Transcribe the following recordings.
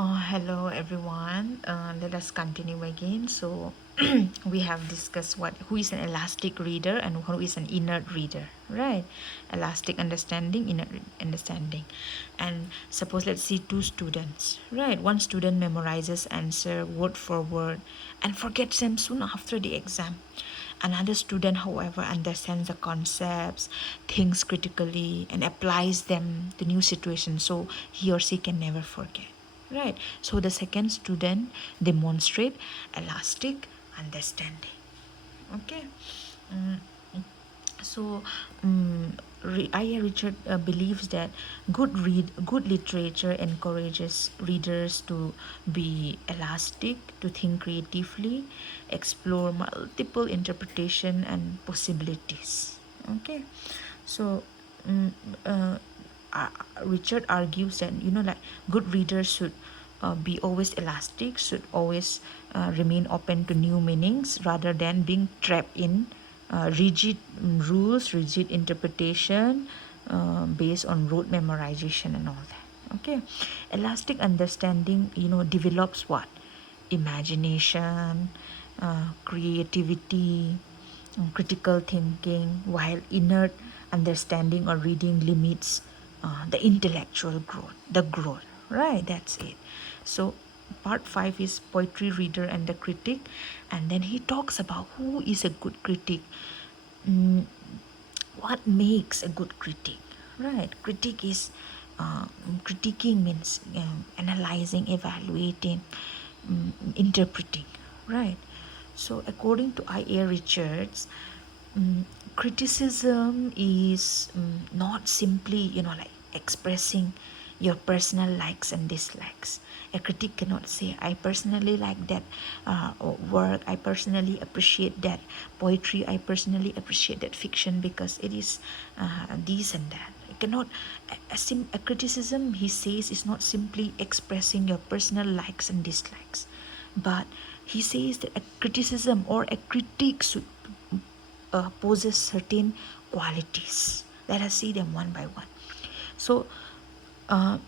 Hello everyone. Let us continue again. So we have discussed who is an elastic reader and who is an inert reader, right? Elastic understanding, inert understanding. And suppose let's see two students, right? One student memorizes answer word for word and forgets them soon after the exam. Another student, however, understands the concepts, thinks critically, and applies them to new situations so he or she can never forget. Right. So the second student demonstrate elastic understanding. Okay. Mm, so I.A Richard believes that good literature encourages readers to be elastic, to think creatively, explore multiple interpretation and possibilities. Okay, so mm, uh, uh, Richard argues that like good readers should be always elastic, should always remain open to new meanings rather than being trapped in rigid rules, rigid interpretation based on rote memorization and all that. Okay, elastic understanding, develops what? Imagination, creativity, critical thinking, while inert understanding or reading limits the intellectual growth, the growth, right? That's it. So, part 5 is poetry reader and the critic, and then he talks about who is a good critic. Mm, what makes a good critic, right? Critic is critiquing means analyzing, evaluating, interpreting, right? So according to I.A Richards, um, criticism is not simply like expressing your personal likes and dislikes. A critic cannot say, I personally like that work, I personally appreciate that poetry, I personally appreciate that fiction because it is this and that. It cannot, a criticism, he says, is not simply expressing your personal likes and dislikes, but he says that a criticism or a critique should possess certain qualities. Let us see them one by one. So, uh,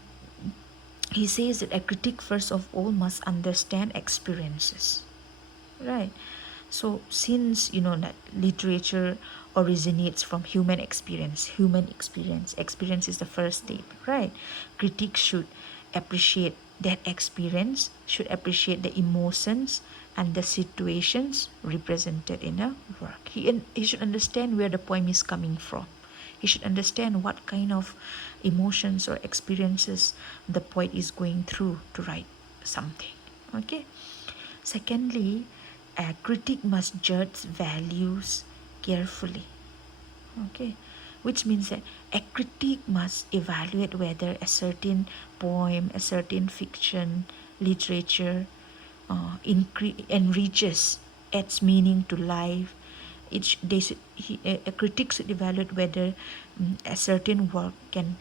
he says that a critic, first of all, must understand experiences, right? So, since that literature originates from human experience is the first step, right? Critics should appreciate that experience, should appreciate the emotions and the situations represented in a work. He should understand where the poem is coming from. He should understand what kind of emotions or experiences the poet is going through to write something. Okay. Secondly, a critic must judge values carefully. Okay, which means that a critic must evaluate whether a certain poem, a certain fiction, literature enriches, adds meaning to life. A critic should evaluate whether a certain work can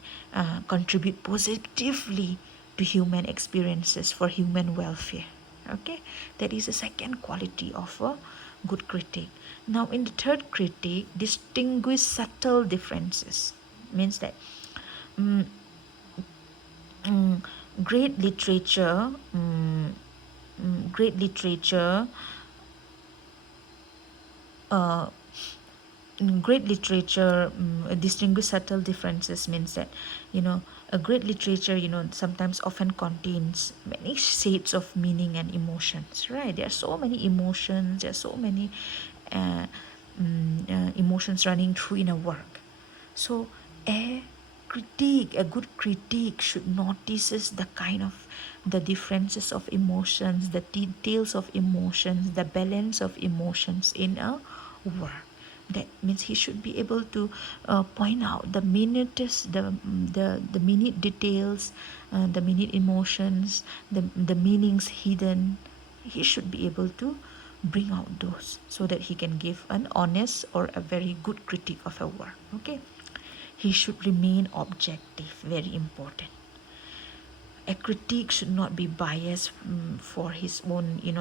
contribute positively to human experiences for human welfare. Okay, that is a second quality of a good critic. Now, in the third critic, distinguish subtle differences means that mm, mm, great literature, great literature uh, great literature distinguish subtle differences means that a great literature sometimes often contains many shades of meaning and emotions, right? There are so many emotions, there are so many uh, emotions running through in a work. So a good critique should notices the kind of the differences of emotions, the details of emotions, the balance of emotions in a work. That means he should be able to point out the the minute details, the minute emotions, the meanings hidden. He should be able to bring out those so that he can give an honest or a very good critique of a work. Okay, he should remain objective, very important. A critique should not be biased for his own, he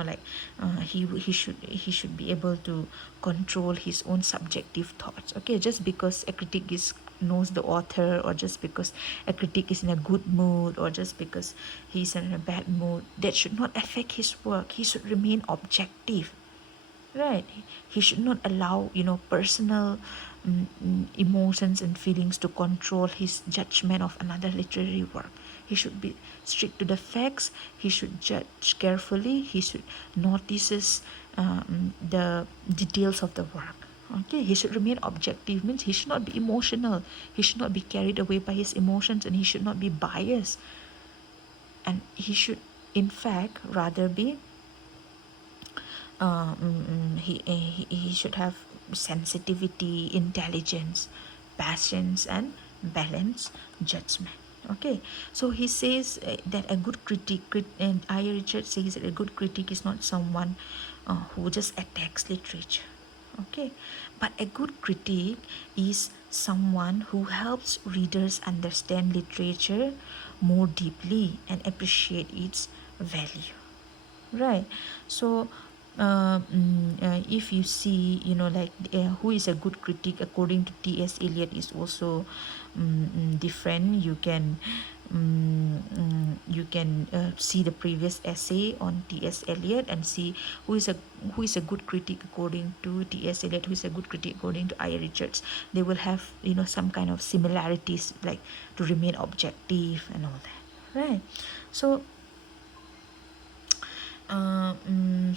should be able to control his own subjective thoughts. Okay, just because a critic is knows the author, or just because a critic is in a good mood, or just because he's in a bad mood, that should not affect his work. He should remain objective, right? He should not allow, personal emotions and feelings to control his judgment of another literary work. He should be strict to the facts. He should judge carefully. He should notices the details of the work. Okay, he should remain objective, means he should not be emotional. He should not be carried away by his emotions, and he should not be biased. And he should, in fact, rather be he should have sensitivity, intelligence, passions, and balanced judgment. Okay, so he says that a good and I.A Richards says that a good critic is not someone who just attacks literature. Okay, but a good critic is someone who helps readers understand literature more deeply and appreciate its value. Right. So, if you see, like who is a good critic according to T.S. Eliot is also different. You can see the previous essay on T.S. Eliot and see who is a good critic according to T.S. Eliot, who is a good critic according to I.A Richards. They will have some kind of similarities, like to remain objective and all that. Right. So uh, mm,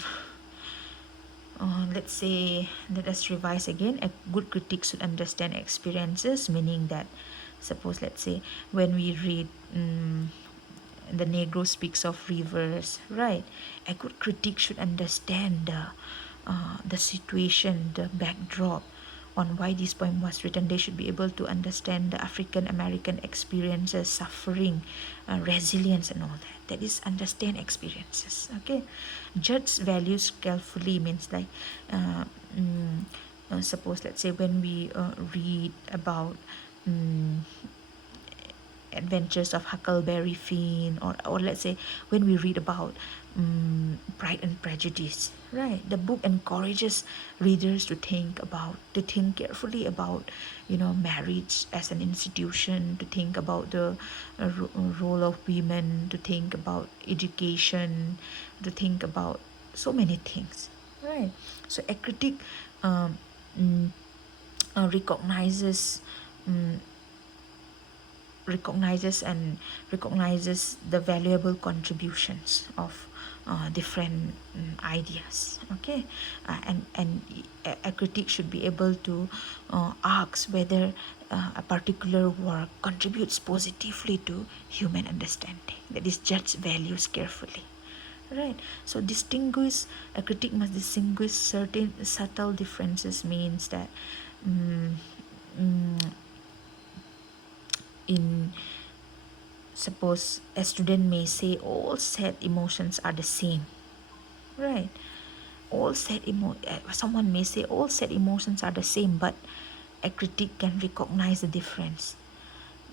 let's say, let us revise again. A good critic should understand experiences, meaning that, suppose, let's say, when we read the Negro speaks of rivers, right? A good critic should understand the situation, the backdrop on why this poem was written. They should be able to understand the African American experiences, suffering, resilience, and all that. That is, understand experiences. Okay, judge values carefully means like, suppose, let's say, when we read about adventures of Huckleberry Finn, or let's say when we read about Pride and Prejudice, right? The book encourages readers to think carefully about, marriage as an institution, to think about the role of women, to think about education, to think about so many things, right? So a critic um, mm, recognizes um, recognizes the valuable contributions of different ideas. Okay, and a critic should be able to ask whether a particular work contributes positively to human understanding. That is, judge values carefully. Right. So a critic must distinguish certain subtle differences, means that um, um, in suppose a student may say all sad emotions are the same, right? Someone may say all sad emotions are the same, but a critic can recognize the difference.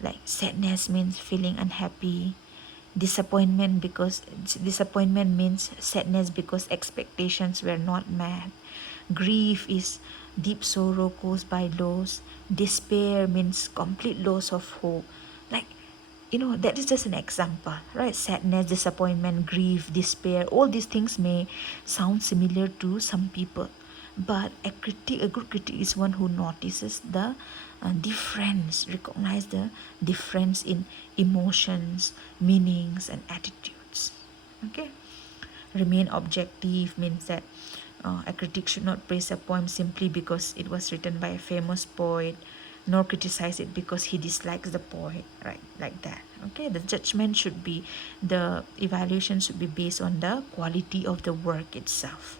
Like, sadness means feeling unhappy, disappointment means sadness because expectations were not met. Grief is deep sorrow caused by loss. Despair means complete loss of hope. Like, that is just an example, right? Sadness, disappointment, grief, despair, all these things may sound similar to some people, but a good critic is one who notices the difference, recognize the difference in emotions, meanings, and attitudes. Okay, remain objective means that a critic should not praise a poem simply because it was written by a famous poet, nor criticize it because he dislikes the poet, right? Like that. Okay, the evaluation should be based on the quality of the work itself.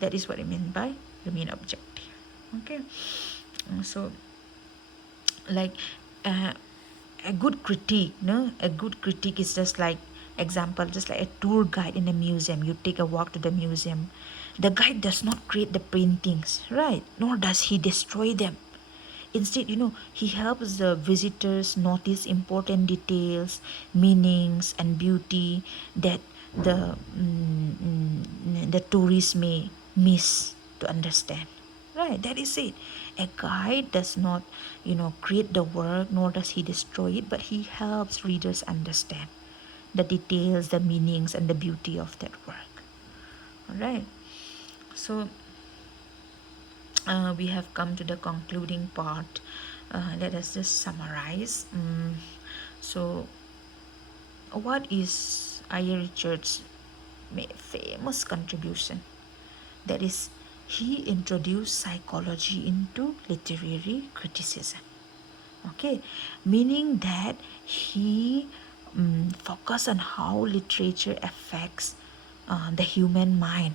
That is what I mean by remain objective. Okay, so, like, uh, a good critique, no, a good critique is just like, example, just like a tour guide in a museum. You take a walk to the museum. The guide does not create the paintings, right? Nor does he destroy them. Instead, he helps the visitors notice important details, meanings, and beauty that the tourists may miss to understand. Right, that is it. A guide does not, create the work, nor does he destroy it, but he helps readers understand the details, the meanings, and the beauty of that work. All right. So we have come to the concluding part. Let us just summarize. So, what is I.A Richards' famous contribution? That is, he introduced psychology into literary criticism. Okay, meaning that he focused on how literature affects the human mind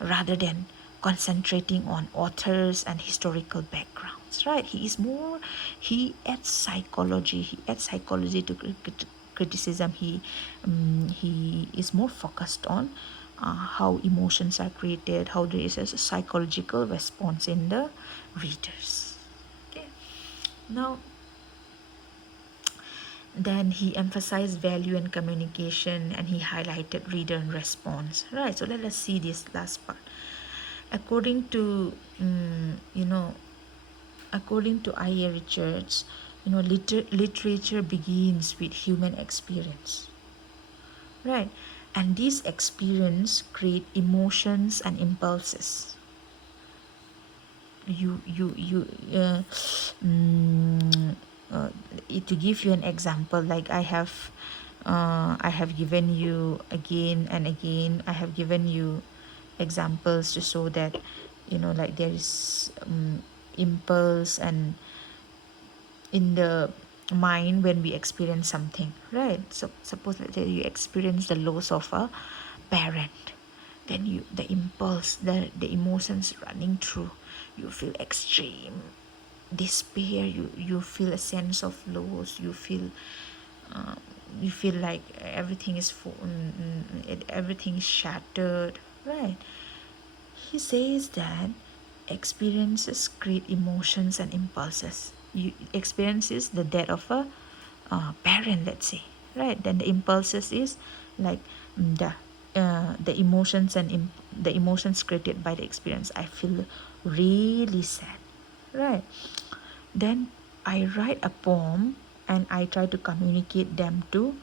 rather than concentrating on authors and historical backgrounds, right? He adds psychology to criticism. He is more focused on how emotions are created, how there is a psychological response in the readers. Okay, now then he emphasized value and communication, and he highlighted reader and response, right? So let us see this last part. According to according to I.A Richards, literature begins with human experience, right? And this experience create emotions and impulses. You mm, uh, to give you an example, like I have given you again and again, I have given you examples to show that, like there is impulse and in the mind when we experience something, right? So suppose that you experience the loss of a parent, then the impulse, the emotions running through, you feel extreme despair, you feel a sense of loss, uh, you feel like everything is shattered, right? He says that experiences create emotions and impulses. You experiences the death of a parent, let's say, right? Then the impulses is like the emotions and the emotions created by the experience. I feel really sad, right? Then I write a poem and I try to communicate them to.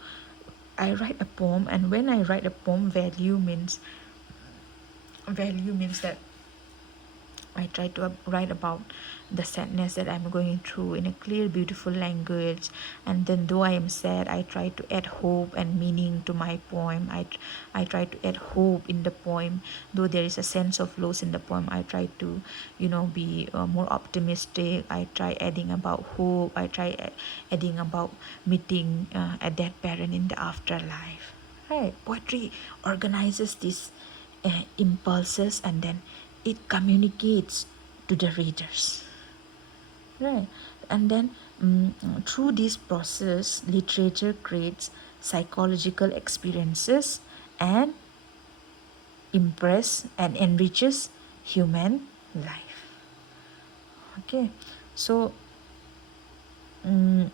I write a poem, and when I write a poem, value means that I try to write about the sadness that I'm going through in a clear, beautiful language. And then, though I am sad, I try to add hope and meaning to my poem. I try to add hope in the poem. Though there is a sense of loss in the poem, I try to, be more optimistic. I try adding about hope. I try adding about meeting a dead parent in the afterlife. Right? Poetry organizes these impulses, and then it communicates to the readers, right? And then through this process, literature creates psychological experiences and impress and enriches human life. Okay, so um,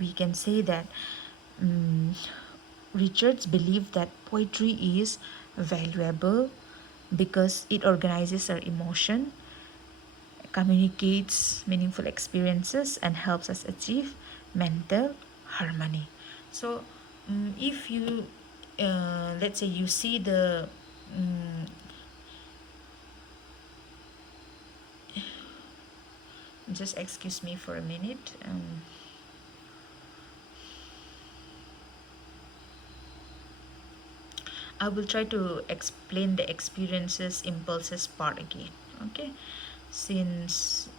we can say that um, Richards believed that poetry is valuable because it organizes our emotion, communicates meaningful experiences, and helps us achieve mental harmony. So, if you, let's say, you see the, um, just excuse me for a minute. I will try to explain the experiences, impulses part again. Okay, since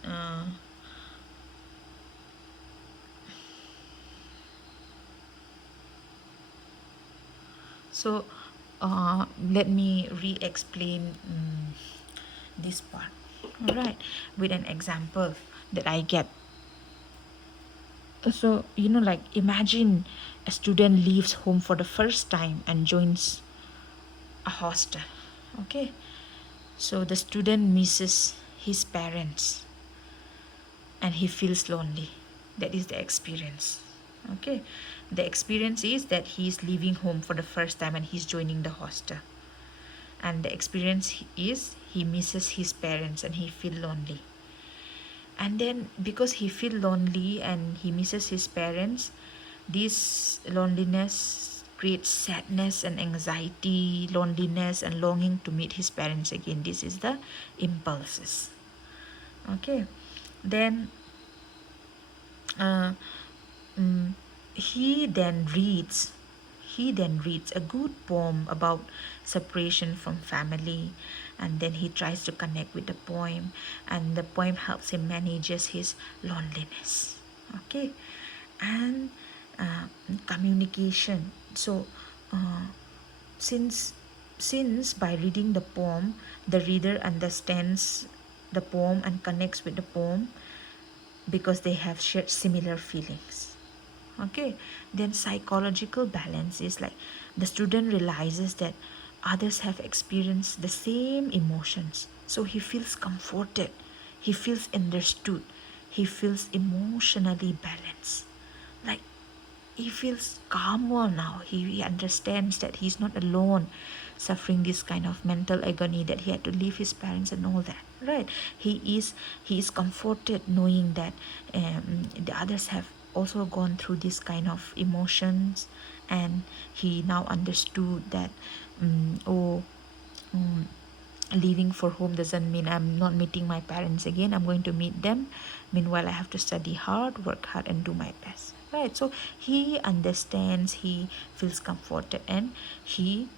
so let me re-explain this part. All right, with an example that I get. So like imagine a student leaves home for the first time and joins a hostel. Okay, so the student misses his parents and he feels lonely. That is the experience. Okay, the experience is that he is leaving home for the first time and he's joining the hostel. and the experience is he misses his parents and he feel lonely. And then because he feel lonely and he misses his parents, this loneliness creates sadness and anxiety, loneliness and longing to meet his parents again. This is the impulses. Okay, then uh, mm, he then reads a good poem about separation from family, and then he tries to connect with the poem, and the poem helps him manages his loneliness. Okay, and communication. So uh, since since by reading the poem the reader understands the poem and connects with the poem because they have shared similar feelings. Okay, then psychological balance is like the student realizes that others have experienced the same emotions, so he feels comforted, he feels understood, he feels emotionally balanced. Like he feels calmer now. He understands that he's not alone suffering this kind of mental agony, that he had to leave his parents and all that, right? He is comforted knowing that the others have also gone through this kind of emotions, and he now understood that oh, um, leaving for home doesn't mean I'm not meeting my parents again. I'm going to meet them. Meanwhile, I have to study hard, work hard, and do my best. Right? So he understands, he feels comforted, and he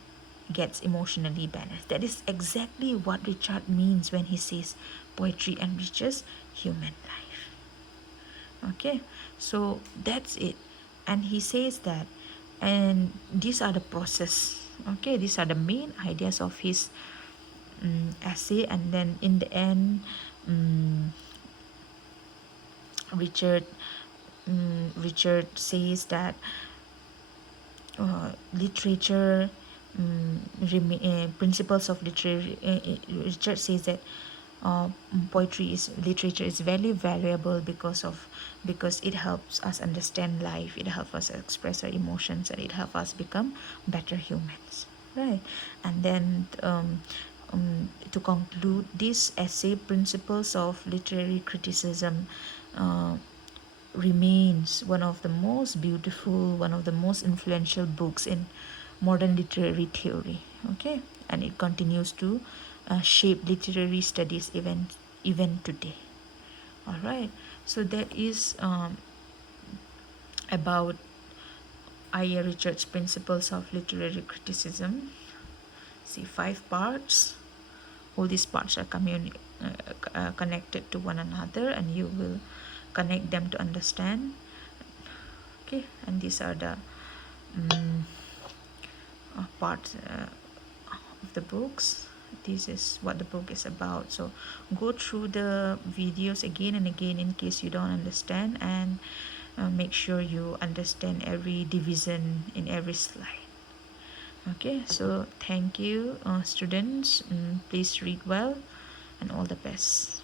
gets emotionally balanced. That is exactly what Richard means when he says poetry enriches human life. Okay, so that's it. And he says that, and these are the process. Okay, these are the main ideas of his essay, and then in the end, um, Richard Richard says that literature principles of literature. Richard says that poetry is literature is very valuable because it helps us understand life, it helps us express our emotions, and it helps us become better humans, right? And then to conclude this essay, principles of literary criticism uh, remains one of the most beautiful, one of the most influential books in modern literary theory. Okay, and it continues to shape literary studies even today. All right, so that is about I.A Richards' principles of literary criticism. See, 5 parts. All these parts are connected to one another, and you will connect them to understand. Okay, and these are the parts of the books. This is what the book is about. So go through the videos again and again in case you don't understand, and make sure you understand every division in every slide. Okay, so thank you, students. Please read well, and all the best.